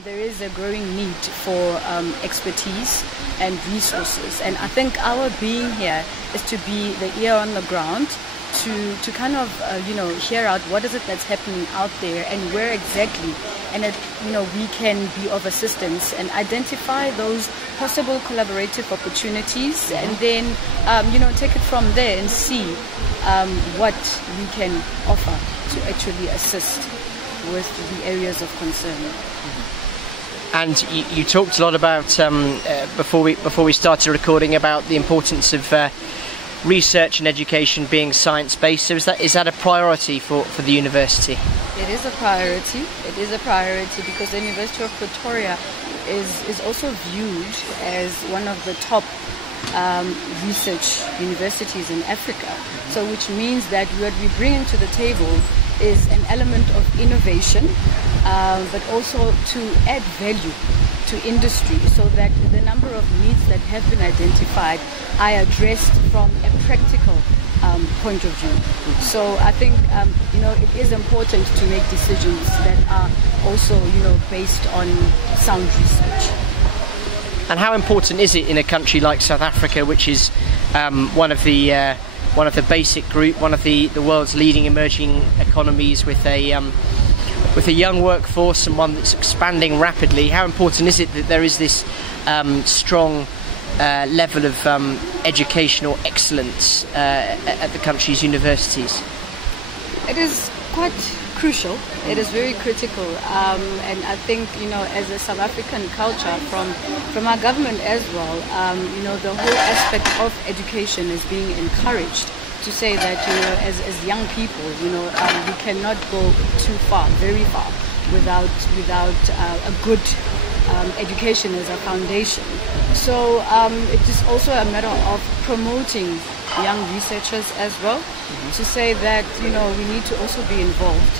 there is a growing need for expertise and resources, and I think our being here is to be the ear on the ground to kind of hear out what is it that's happening out there and where exactly, and we can be of assistance and identify those possible collaborative opportunities, and then take it from there and see what we can offer to actually assist with the areas of concern. And you talked a lot about before we started recording about the importance of research and education being science-based. So is that a priority for the university? It is a priority. It is a priority because the University of Pretoria is also viewed as one of the top research universities in Africa. So which means that what we bring to the table is an element of innovation, but also to add value to industry so that the number of needs that have been identified are addressed from a practical point of view. So I think it is important to make decisions that are also based on sound research. And how important is it in a country like South Africa, which is one of the basic group, one of the world's leading emerging economies with a young workforce and one that's expanding rapidly? How important is it that there is this strong level of educational excellence at the country's universities? It is quite crucial. It is very critical, and I think as a South African culture from our government as well, the whole aspect of education is being encouraged. To say that as young people, we cannot go too far, very far, without a good education as a foundation. So it is also a matter of promoting young researchers as well. To say that we need to also be involved,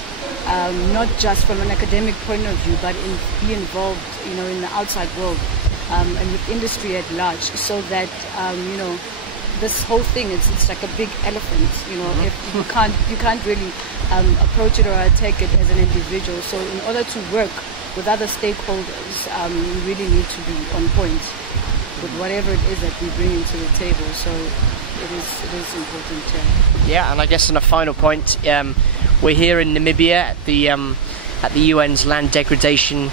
not just from an academic point of view, but be involved in the outside world and with industry at large, so that this whole thing it's like a big elephant. If you can't really approach it or take it as an individual. So in order to work with other stakeholders, you really need to be on point with whatever it is that we bring into the table. So it is important. Yeah, and I guess on a final point, we're here in Namibia at the UN's land degradation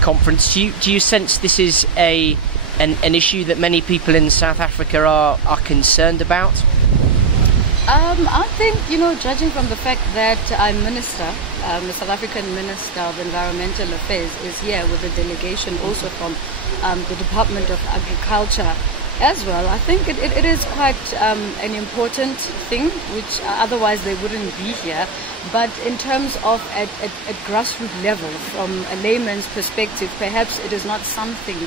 conference. Do you sense this is an issue that many people in South Africa are concerned about? I think, judging from the fact that our minister, the South African Minister of Environmental Affairs, is here with a delegation also from the Department of Agriculture as well, I think it is quite an important thing, which otherwise they wouldn't be here. But in terms of at grassroots level, from a layman's perspective, perhaps it is not something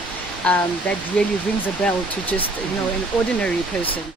that really rings a bell to just an ordinary person.